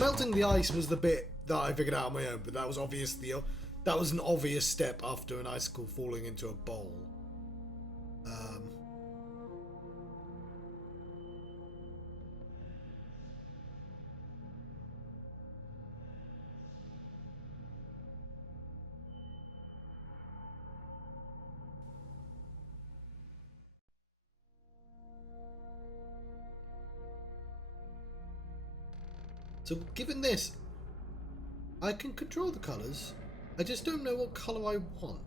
melting the ice was the bit that I figured out on my own, but that was that was an obvious step after an icicle falling into a bowl. So given this, I can control the colours. I just don't know what colour I want.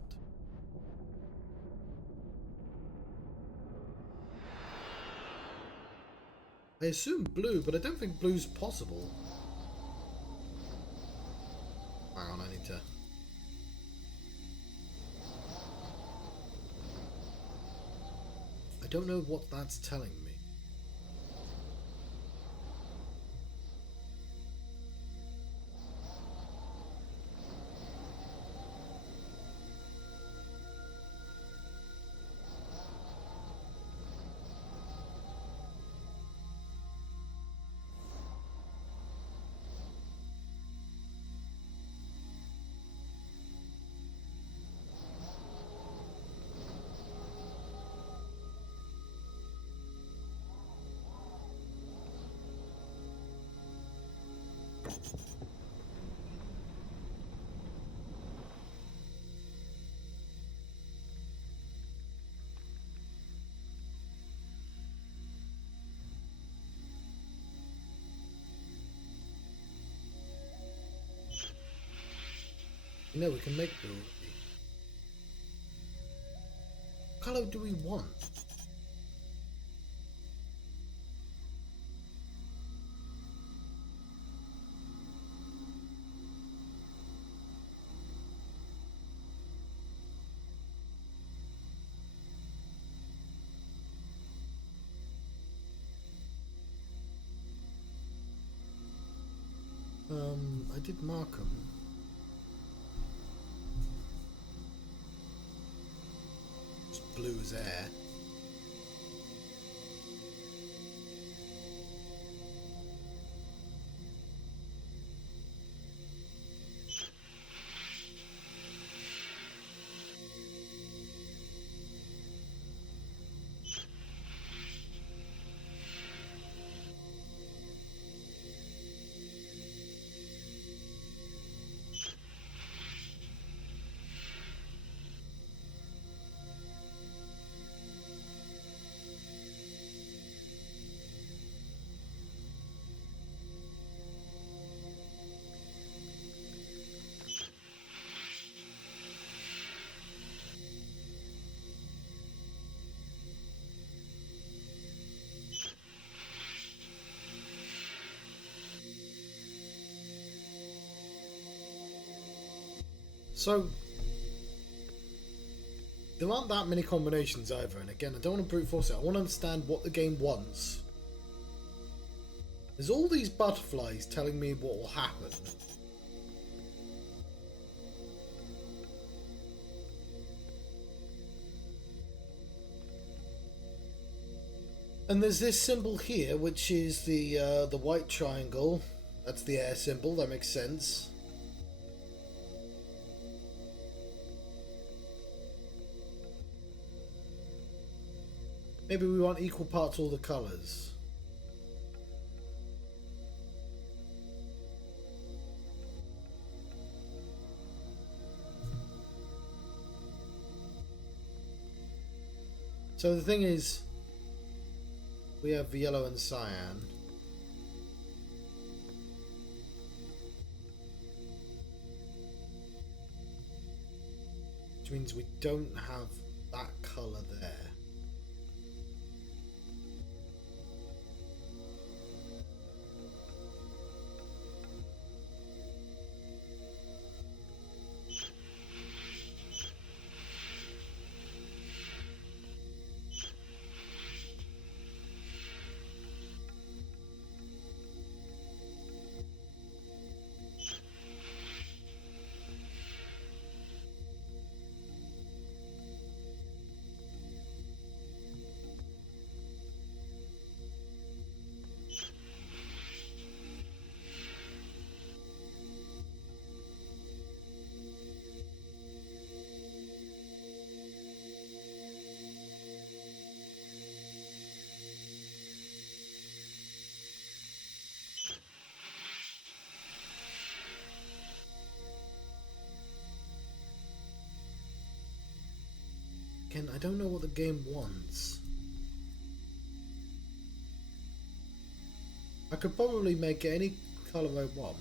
I assume blue, but I don't think blue's possible. Hang on, I need to... I don't know what that's telling me. You know, we can make blue. What colour do we want? I did mark them. It's blue as air. So, there aren't that many combinations either, and again, I don't want to brute force it. I want to understand what the game wants. There's all these butterflies telling me what will happen. And there's this symbol here, which is the white triangle. That's the air symbol, that makes sense. Maybe we want equal parts all the colours. So the thing is, we have yellow and cyan. Which means we don't have that colour there. I don't know what the game wants. I could probably make it any colour I want.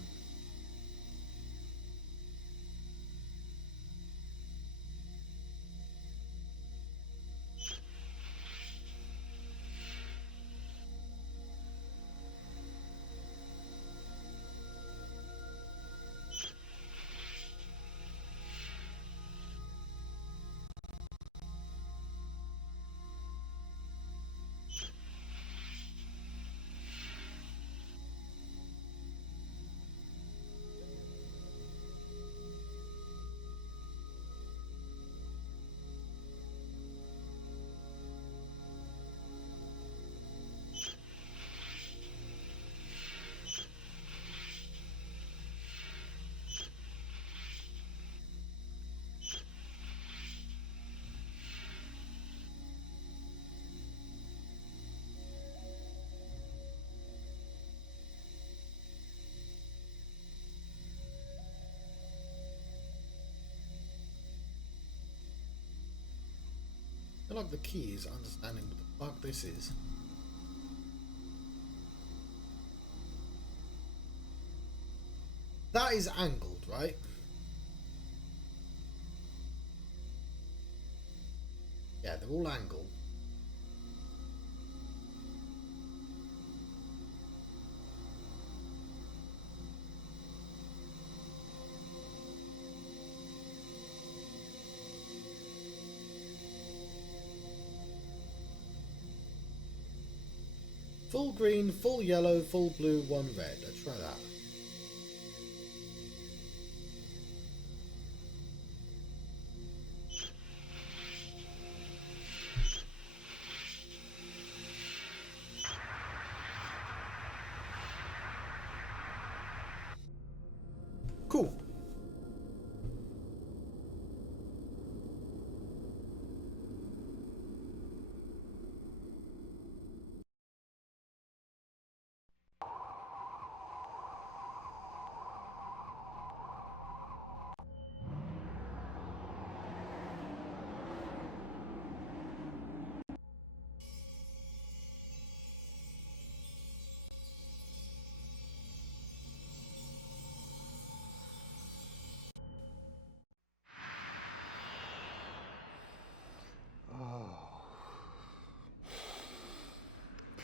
I like the key is understanding what the fuck this is. That is angled, right? Yeah, they're all angled. Full green, full yellow, full blue, one red. Let's try that. Cool.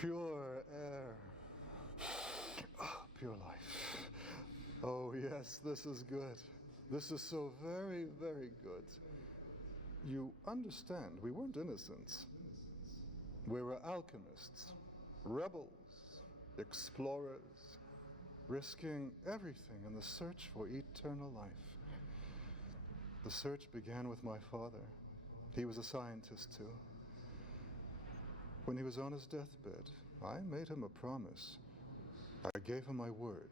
Pure air. Pure life. Oh, yes, this is good. This is so very, very good. You understand, we weren't innocents. We were alchemists, rebels, explorers, risking everything in the search for eternal life. The search began with my father. He was a scientist, too. When he was on his deathbed, I made him a promise. I gave him my word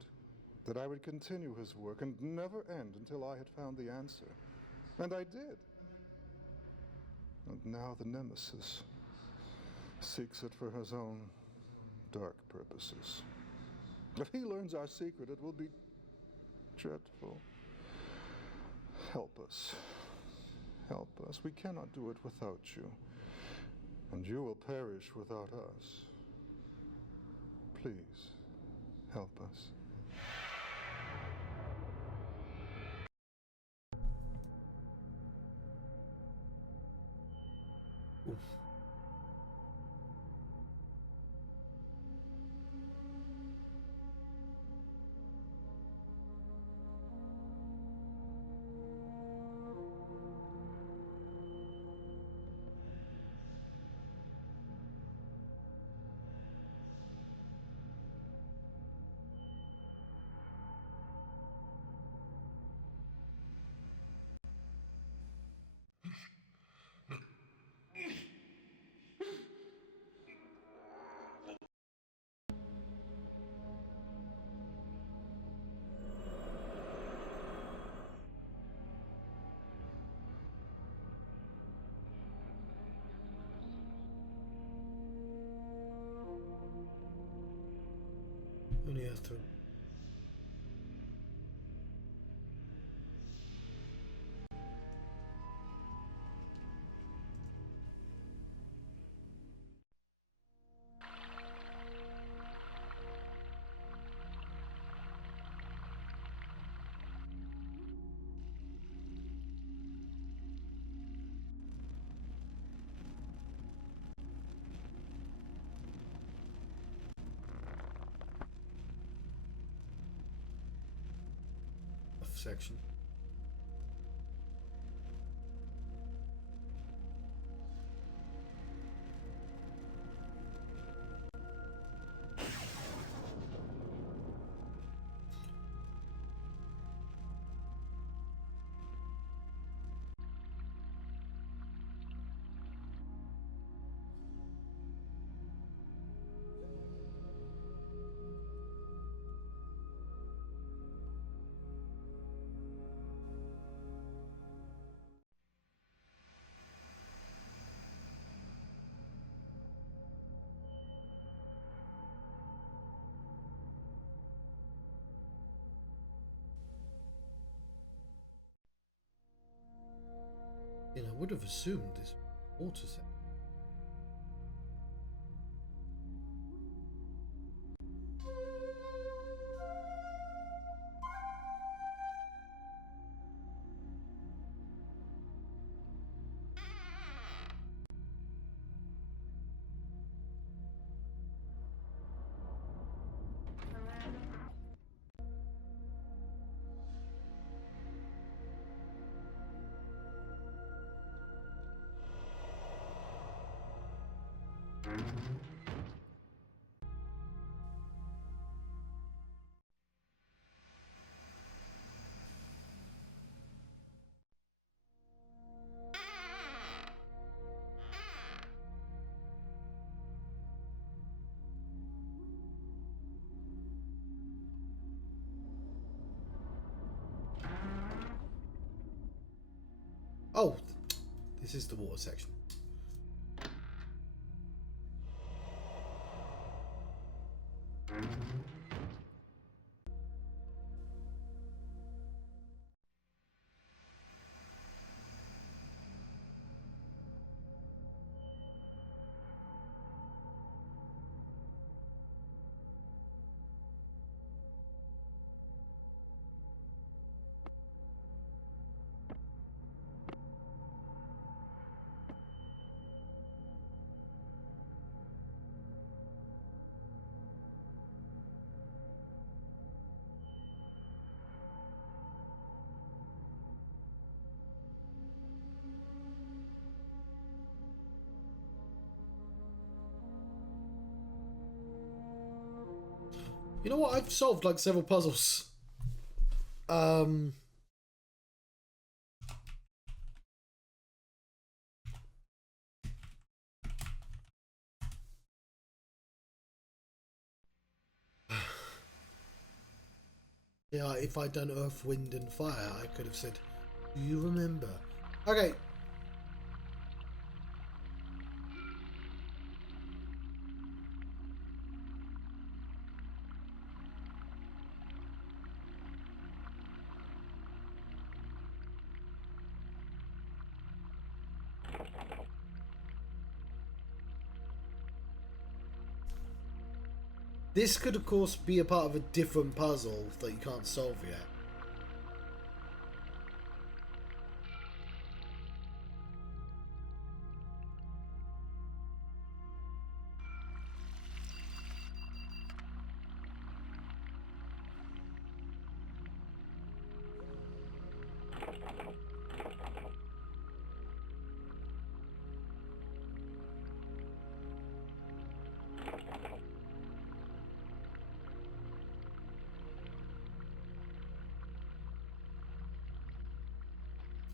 that I would continue his work and never end until I had found the answer. And I did. And now the Nemesis seeks it for his own dark purposes. If he learns our secret, it will be dreadful. Help us. Help us. We cannot do it without you. And you will perish without us. Please, help us. Oof. Only have to. section. I would have assumed this water set. Oh, this is the water section. You know what? I've solved like several puzzles. Yeah, if I'd done Earth, Wind and Fire, I could have said, do you remember? Okay. This could, of course, be a part of a different puzzle that you can't solve yet.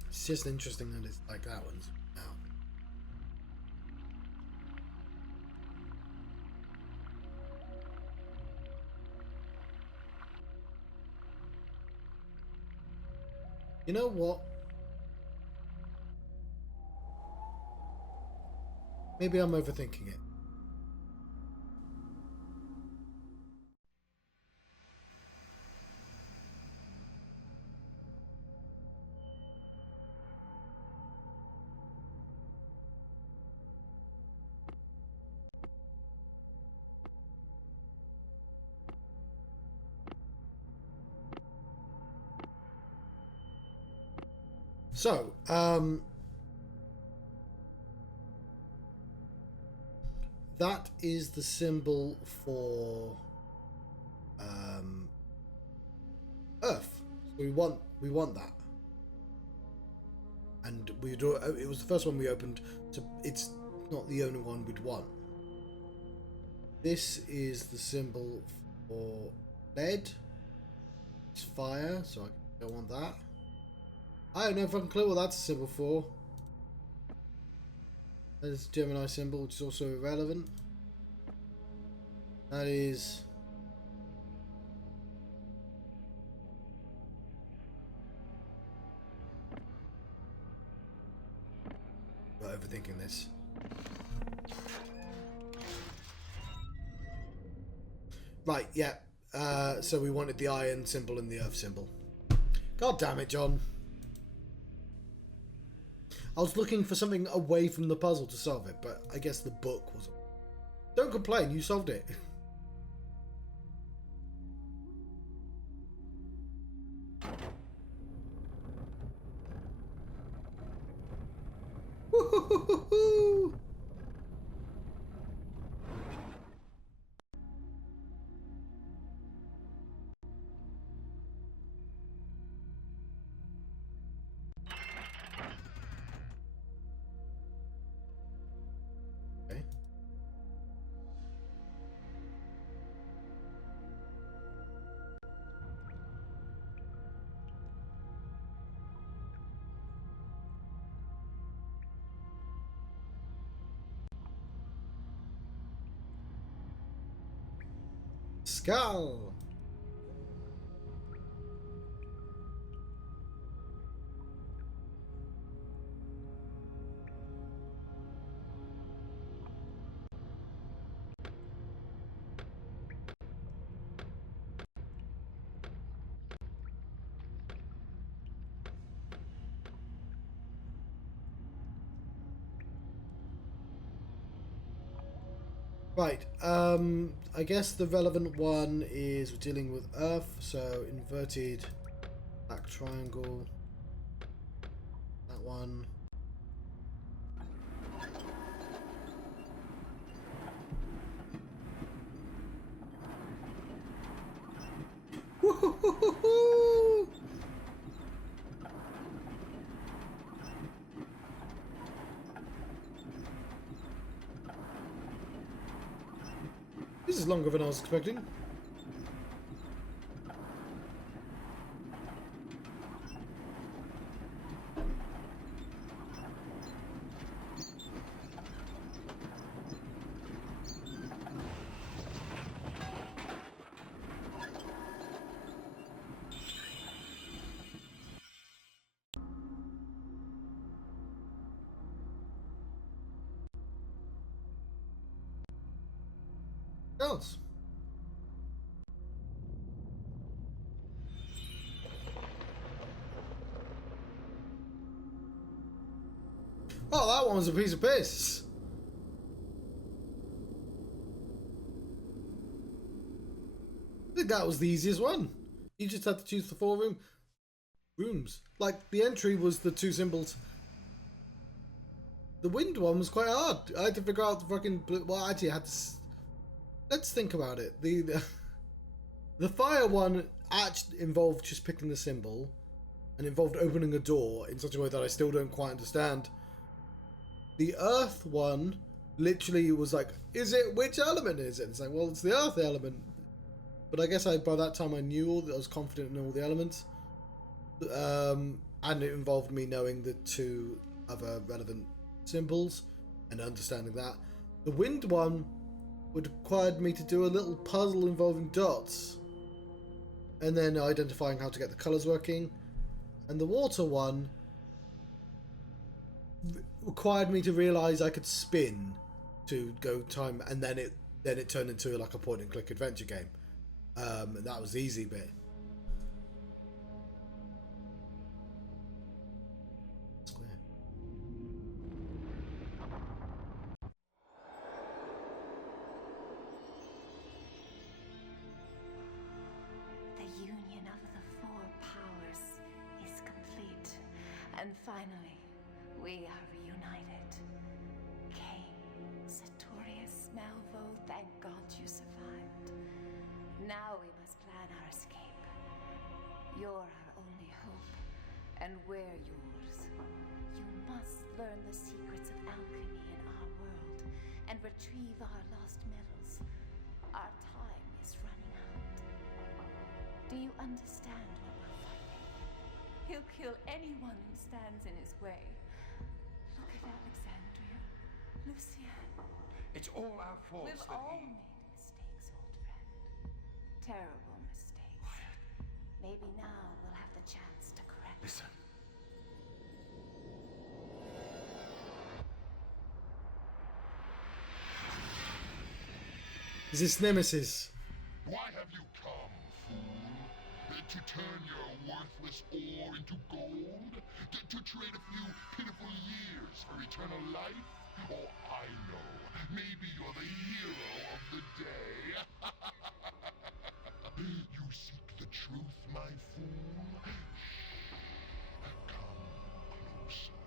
It's just interesting that it's like that one's out. You know what? Maybe I'm overthinking it. So, that is the symbol for Earth. We want that. And it was the first one we opened, so it's not the only one we'd want. This is the symbol for lead. It's fire, so I don't want that. I don't know if I can clue what that's a symbol for. There's the Gemini symbol, which is also irrelevant. That is... I'm overthinking this. Right, yeah. So we wanted the iron symbol and the earth symbol. God damn it, John. I was looking for something away from the puzzle to solve it, but I guess the book was... Don't complain, you solved it. Woo-hoo-hoo-hoo-hoo! Okay. Skull! Right, I guess the relevant one is we're dealing with Earth, so inverted black triangle. That one. Woo-hoo-hoo-hoo-hoo! This is longer than I was expecting. Else. Oh, that one was a piece of piss. I think that was the easiest one. You just had to choose the 4 rooms. Like, the entry was the 2 symbols. The wind one was quite hard. I had to figure out the fucking... Well, actually, I had to... Let's think about it. The fire one actually involved just picking the symbol and involved opening a door in such a way that I still don't quite understand. The earth one literally was like, which element is it? It's like, well, it's the earth element. But I guess by that time I was confident in all the elements. And it involved me knowing the 2 other relevant symbols and understanding that. The wind one would required me to do a little puzzle involving dots and then identifying how to get the colours working. And the water one required me to realise I could spin to go time, and then it turned into like a point and click adventure game. And that was the easy bit. Square. The union of the 4 powers is complete, and finally, we are reunited. Cain, Sartorius, Malvo, thank God you survived. Now we must plan our escape. You're our only and we're yours. You must learn the secrets of alchemy in our world and retrieve our lost metals. Our time is running out. Do you understand what we're fighting? He'll kill anyone who stands in his way. Look at Alexandria, Lucia. It's all our fault. We've all made mistakes, old friend. Terrible mistakes. Maybe now we'll have the chance to correct them. Listen. Is this Nemesis? Why have you come, fool? To turn your worthless ore into gold? To trade a few pitiful years for eternal life? Oh, I know. Maybe you're the hero of the day. You seek the truth, my fool? Come closer.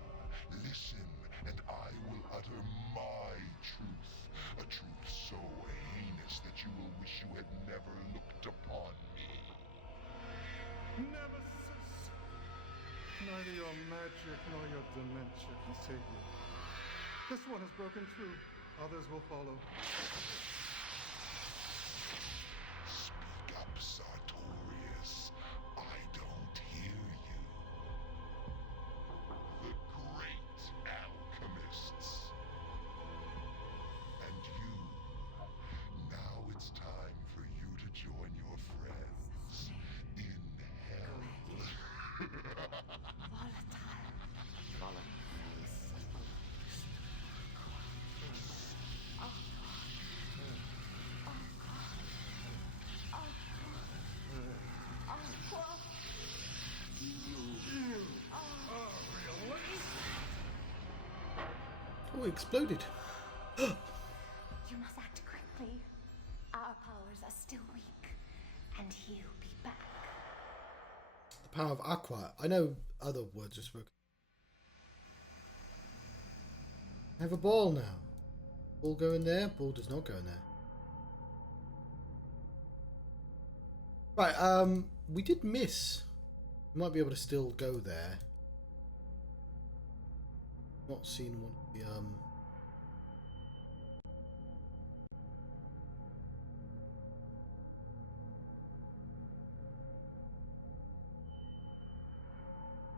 Listen, and I will utter my truth. A truth so heinous that you will wish you had never looked upon me. Nemesis! Neither your magic nor your dementia can save you. This one has broken through. Others will follow. Speak up, Sartorius. I don't hear you. The great alchemists. And you. Now it's time for you to join your friends in hell. Oh, it exploded. You must act quickly. Our powers are still weak, and he'll be back. The power of Aqua. I know other words are spoken. I have a ball now. Ball go in there. Ball does not go in there. Right. We did miss. We might be able to still go there. Not seen one of the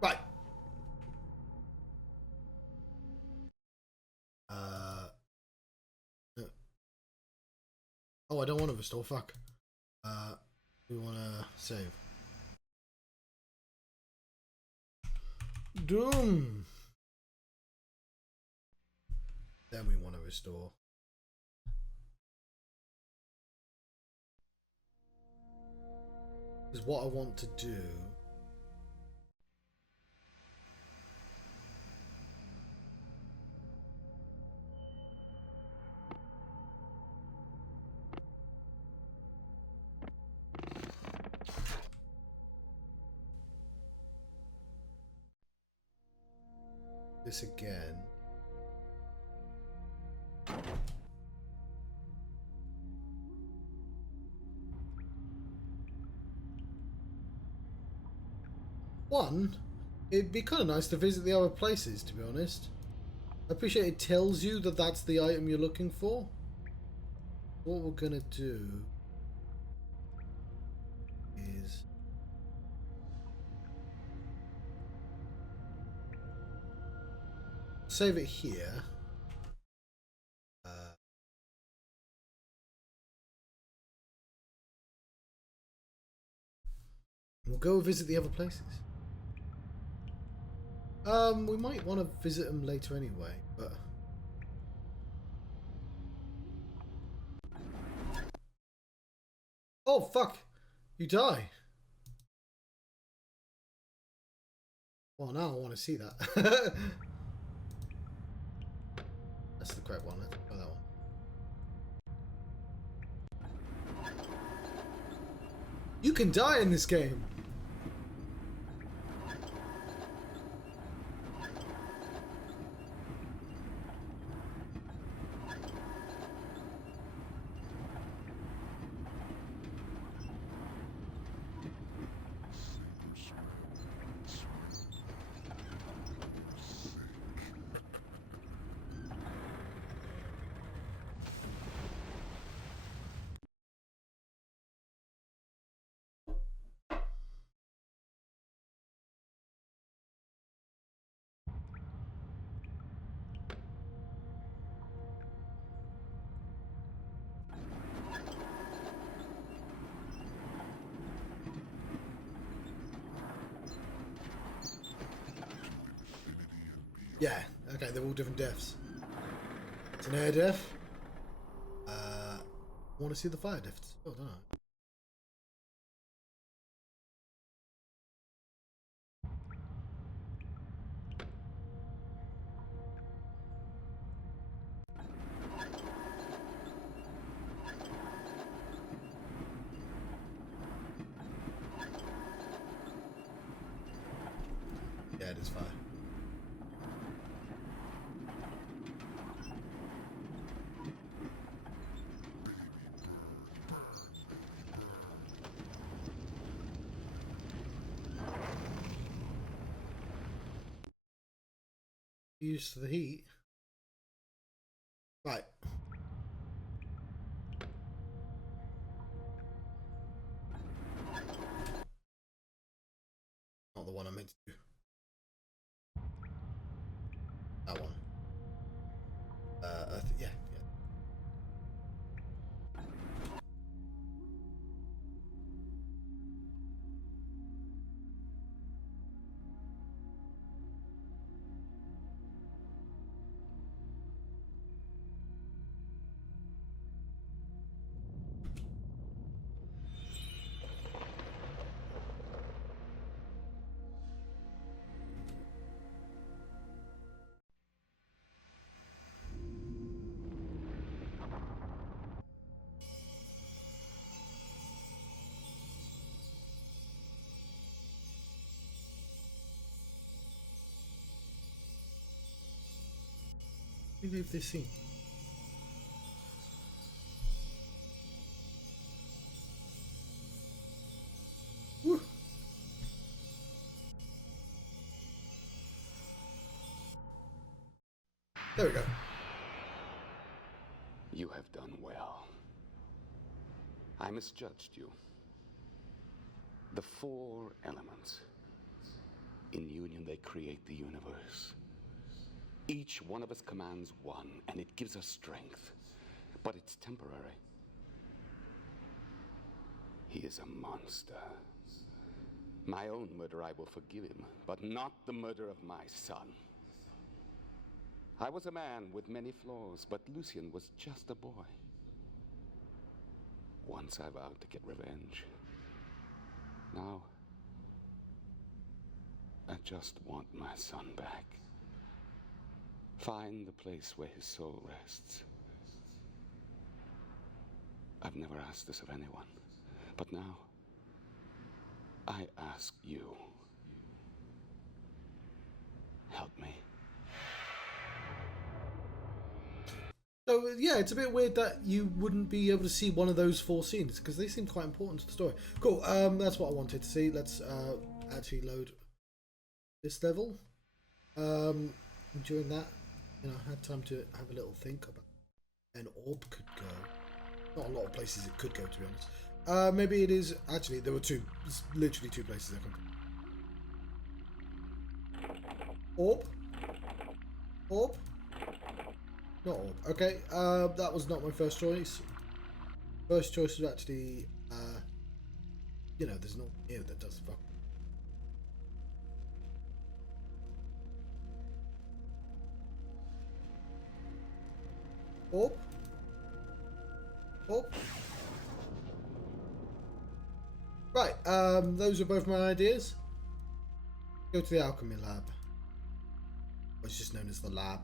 Right. No. Oh, I don't want to restore. Fuck. We want to save. Doom. Then we want to restore. Is what I want to do. This again. One, it'd be kind of nice to visit the other places, to be honest. I appreciate it tells you that that's the item you're looking for. What we're gonna do is save it here. We'll go visit the other places. We might want to visit them later anyway, but oh fuck, you die. Well, now I want to see that. That's the correct one. Let's try that one. You can die in this game. Yeah, okay, they're all different deaths. It's an air death. I want to see the fire deaths. Oh, don't I? Yeah, it is fire. Used to the heat. Right. Not the one I meant to do. That one. Yeah. Let me leave this scene. Woo. There we go. You have done well. I misjudged you. The four elements. In union, they create the universe. Each one of us commands one, and it gives us strength. But it's temporary. He is a monster. My own murder I will forgive him, but not the murder of my son. I was a man with many flaws, but Lucien was just a boy. Once I vowed to get revenge. Now, I just want my son back. Find the place where his soul rests. I've never asked this of anyone, but now, I ask you. Help me. So yeah, it's a bit weird that you wouldn't be able to see one of those four scenes because they seem quite important to the story. Cool. That's what I wanted to see. Let's actually load this level. During that, I had time to have a little think about an orb could go. Not a lot of places it could go, to be honest. Maybe it is actually there were literally two places I could. Orb. Not orb. Okay, that was not my first choice. First choice was actually, there's not here that does fuck. Orb. Right, those are both my ideas. Go to the alchemy lab. It's just known as the lab.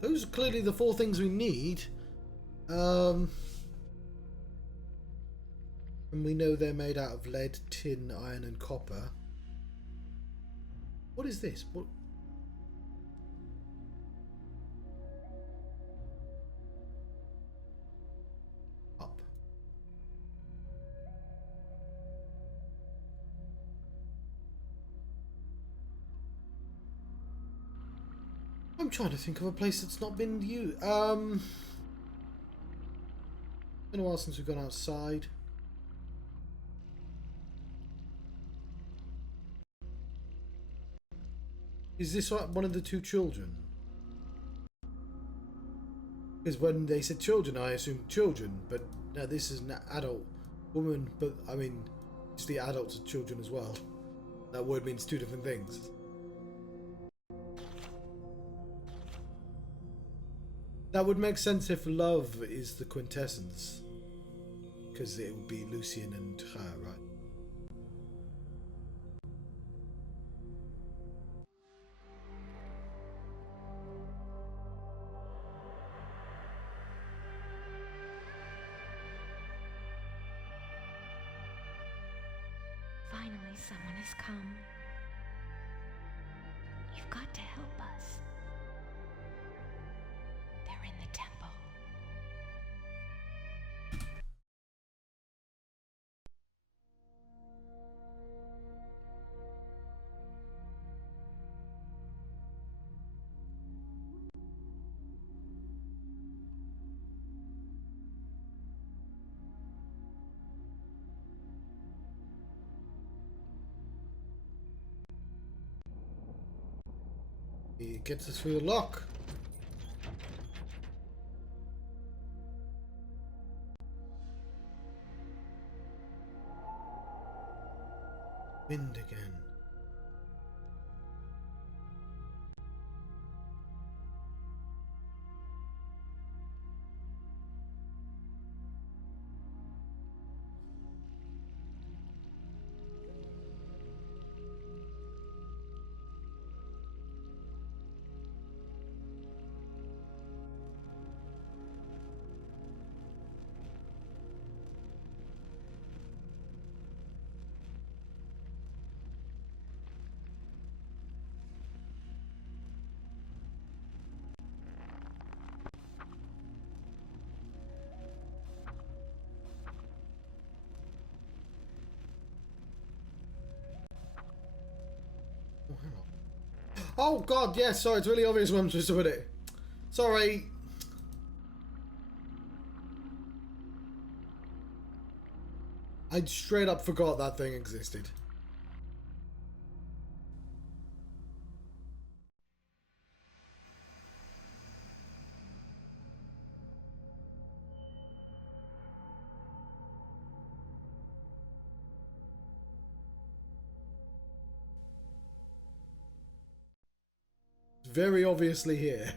Those are clearly the four things we need. And we know they're made out of lead, tin, iron, and copper. What is this? What? Up. I'm trying to think of a place that's not been used. Been a while since we've gone outside. Is this one of the two children? Because when they said children, I assumed children, but no, this is an adult woman. But I mean, it's the adults and children as well. That word means two different things. That would make sense if love is the quintessence, because it would be Lucien and her, right? Finally, someone has come. You've got to help us. They're in the temple. It gets us through the lock. Wind again. Oh, hang on. Oh god, yes, sorry, it's really obvious where I'm supposed to put it. Sorry. I straight up forgot that thing existed. Very obviously here.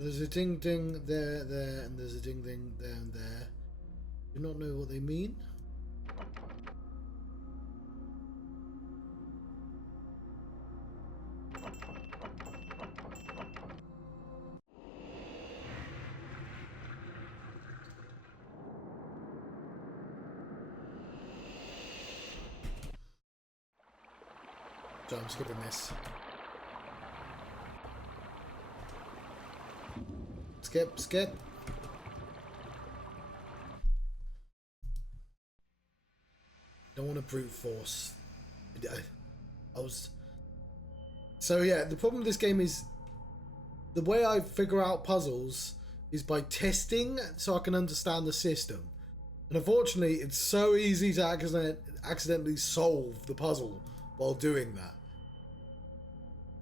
There's a ding ding there, and there's a ding ding there and there. Do not know what they mean. So I'm skipping this. Skip. Don't want to brute force. I was... So yeah, the problem with this game is the way I figure out puzzles is by testing so I can understand the system. And unfortunately, it's so easy to accidentally solve the puzzle while doing that.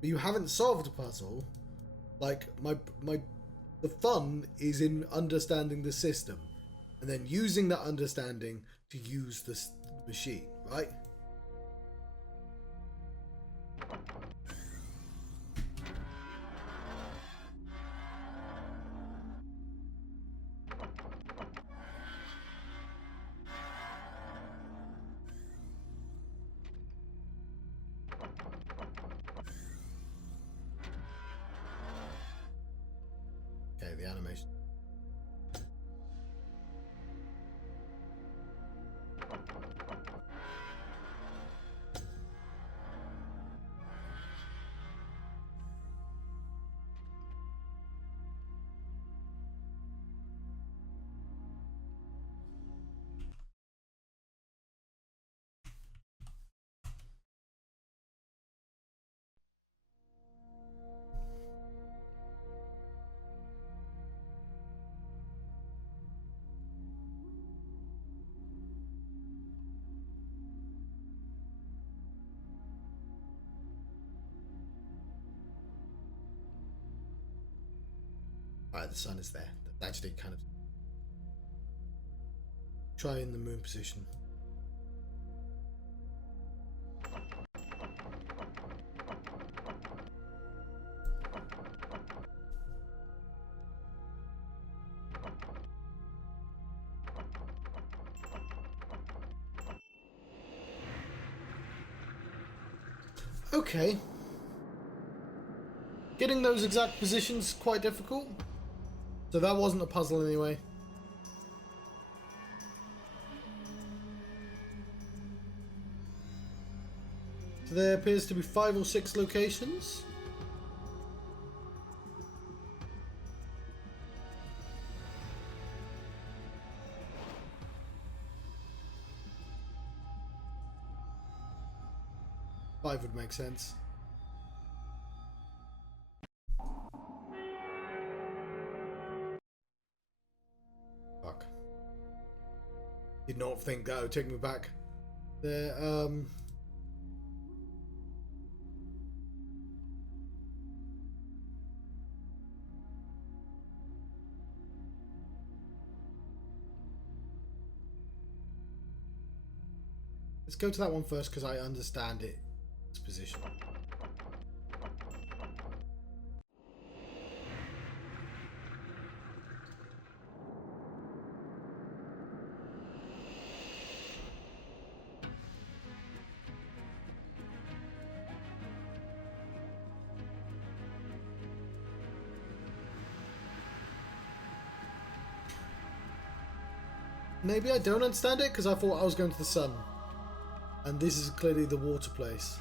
But you haven't solved a puzzle. Like, the fun is in understanding the system. And then using that understanding to use the machine, right? Okay, the animation. Alright, the sun is there. That's actually kind of... Try in the moon position. Okay. Getting those exact positions quite difficult. So that wasn't a puzzle anyway. So there appears to be 5 or 6 locations. Five would make sense. Fuck. Did not think that would take me back there. Let's go to that one first because I understand its position. Maybe I don't understand it because I thought I was going to the sun. And this is clearly the water place.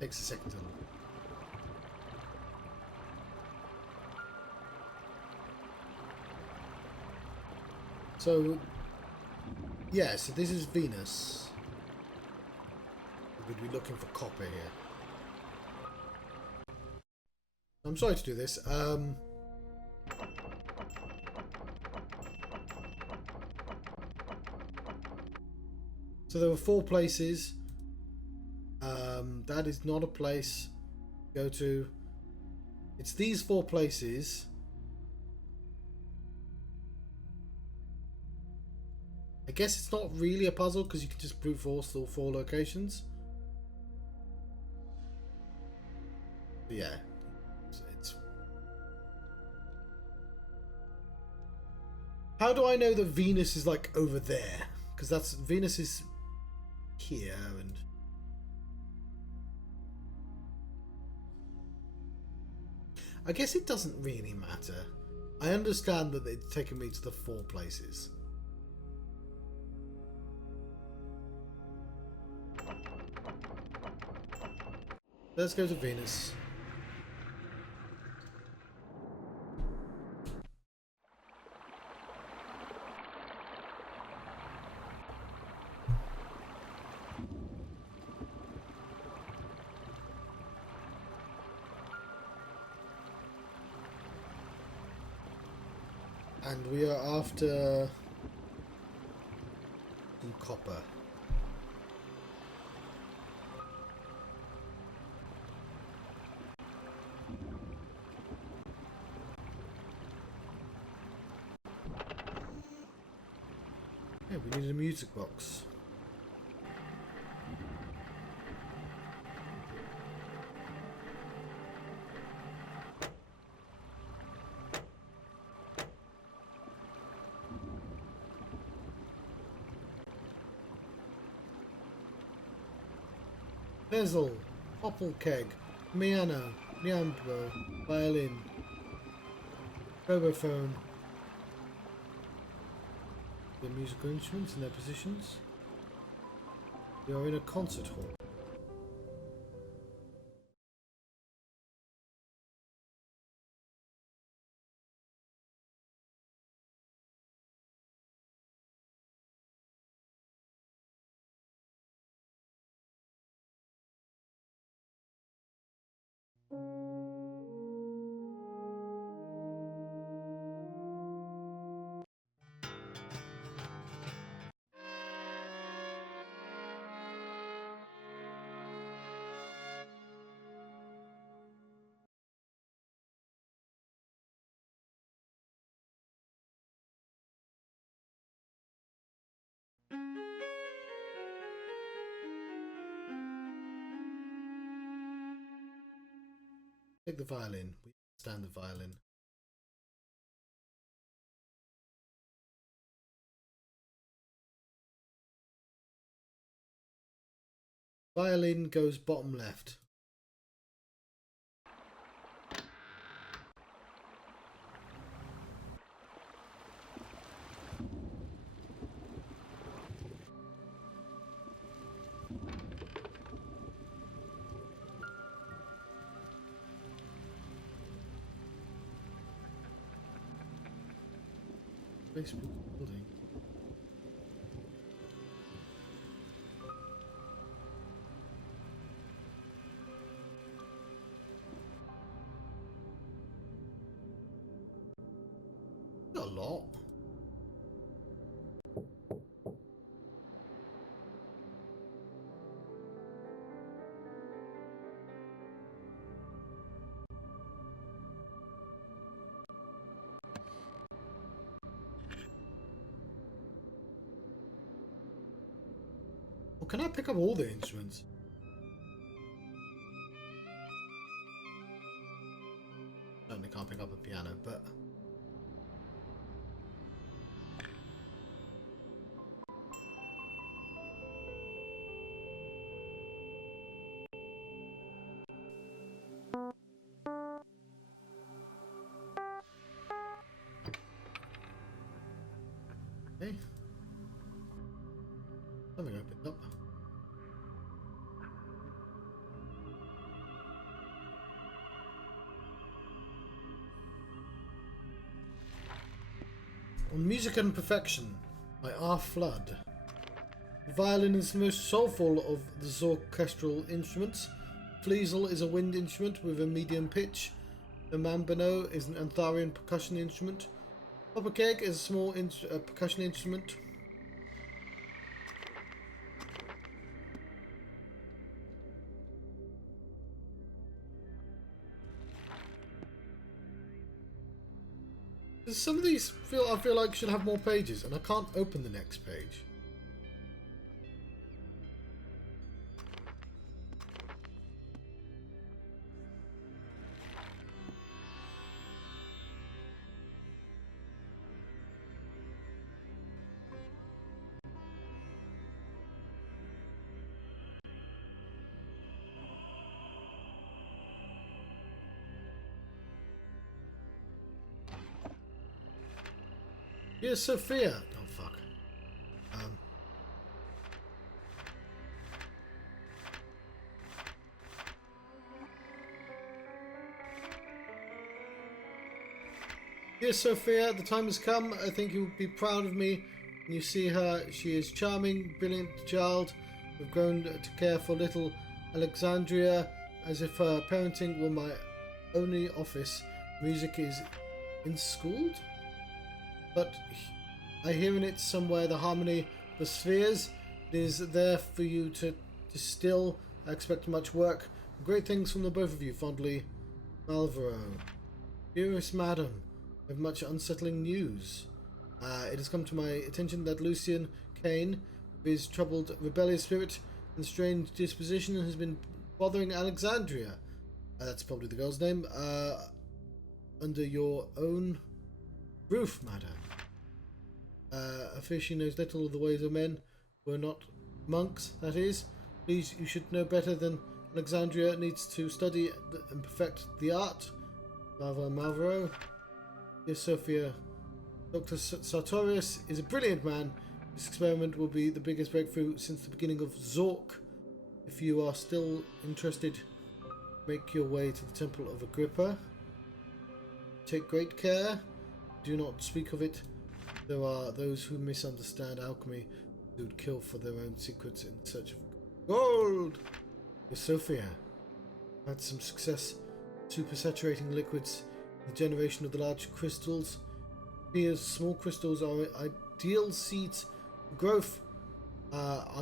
Takes a second to look. So, yeah, so this is Venus. We'd be looking for copper here. I'm sorry to do this. So there were 4 places. That is not a place to go to. It's these 4 places. I guess it's not really a puzzle because you can just brute force all 4 locations. But yeah, it's. How do I know that Venus is like over there? Because that's Venus is here and. I guess it doesn't really matter. I understand that it's taken me to the 4 places. Let's go to Venus. And we are after some copper. Yeah, we need a music box. Fizzle, popple keg, piano, miambo, violin, robophone. The musical instruments in their positions. We are in a concert hall. Take the violin. We understand the violin. Violin goes bottom left. Facebook building. A lot. Well, can I pick up all the instruments? Certainly can't pick up a piano, but okay. Something opened up. On Music and Perfection by R. Flood. The violin is the most soulful of the Zork orchestral instruments. Fleasel is a wind instrument with a medium pitch. The mambano is an Antharian percussion instrument. Popper keg is a small percussion instrument. Some of these I feel like should have more pages, and I can't open the next page. Here's Sophia. Oh fuck. Dear Sophia, the time has come. I think you would be proud of me when you see her. She is charming, brilliant child. We've grown to care for little Alexandria as if her parenting were my only office. Music is in-schooled, but I hear in it somewhere the harmony, the spheres. It is there for you to distill. I expect much work. Great things from the both of you. Fondly, Malvero. Dearest madam, I have much unsettling news. It has come to my attention that Lucian Kane, with his troubled, rebellious spirit and strange disposition, has been bothering Alexandria. That's probably the girl's name. Under your own roof, madam. I fear she knows little of the ways of men who are not monks, that is. Please, you should know better than Alexandria needs to study and perfect the art. Bravo, Malvero. Dear Sophia, Dr. Sartorius is a brilliant man. This experiment will be the biggest breakthrough since the beginning of Zork. If you are still interested, make your way to the Temple of Agrippa. Take great care. Do not speak of it. There are those who misunderstand alchemy, who would kill for their own secrets in search of gold. Dear Sophia, had some success supersaturating liquids in the generation of the large crystals. Here's small crystals are ideal seeds for growth. Are